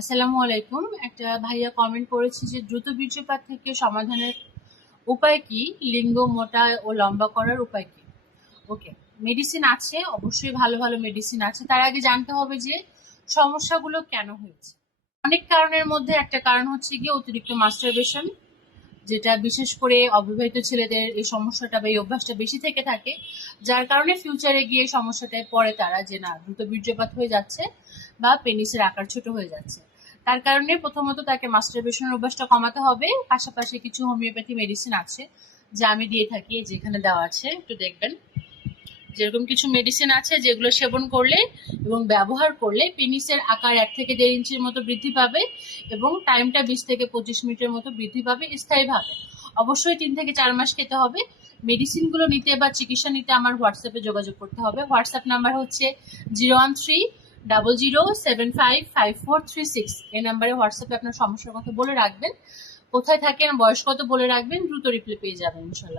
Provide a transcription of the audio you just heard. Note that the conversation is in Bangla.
আসসালামু আলাইকুম। একটা ভাইয়া কমেন্ট করেছে যে দ্রুত বীর্যপাত থেকে সমাধানের উপায় কি, লিঙ্গ মোটা ও লম্বা করার উপায় কি। ওকে, মেডিসিন আছে, অবশ্যই ভালো ভালো মেডিসিন আছে। তার আগে জানতে হবে যে সমস্যাগুলো কেন হয়েছে। অনেক কারণের মধ্যে একটা কারণ হচ্ছে গিয়ে অতিরিক্ত মাস্টারবেশন, যেটা বিশেষ করে অবিবাহিত ছেলেদের এই সমস্যাটা বা এই অভ্যাসটা বেশি থেকে থাকে, যার কারণে ফিউচারে গিয়ে এই সমস্যাটায় পড়ে তারা, যে না দ্রুত বীর্যপাত হয়ে যাচ্ছে বা পেনিসের আকার ছোট হয়ে যাচ্ছে। তার কারণে প্রথমত তাকে মাস্টারবেশনের অভ্যাসটা কমাতে হবে। পাশাপাশি কিছু হোমিওপ্যাথি মেডিসিন আছে যা আমি দিয়ে থাকি, যেখানে দেওয়া আছে একটু দেখবেন। যেরকম কিছু মেডিসিন আছে যেগুলো সেবন করলে এবং ব্যবহার করলে পেনিসের আকার 1 থেকে 1.5 ইঞ্চির মতো বৃদ্ধি পাবে এবং টাইমটা 20 থেকে 25 মিনিটের মতো বৃদ্ধি পাবে স্থায়ীভাবে। অবশ্যই 3 থেকে 4 মাস খেতে হবে। মেডিসিনগুলো নিতে বা চিকিৎসা নিতে আমার হোয়াটসঅ্যাপে যোগাযোগ করতে হবে। হোয়াটসঅ্যাপ নাম্বার হচ্ছে 01300755436। এই নাম্বারে হোয়াটসঅ্যাপে আপনার সমস্যার কথা বলে রাখবেন, কোথায় থাকেন, বয়স কত বলে রাখবেন, দ্রুত রিপ্লাই পেয়ে যাবেন ইনশাল্লাহ।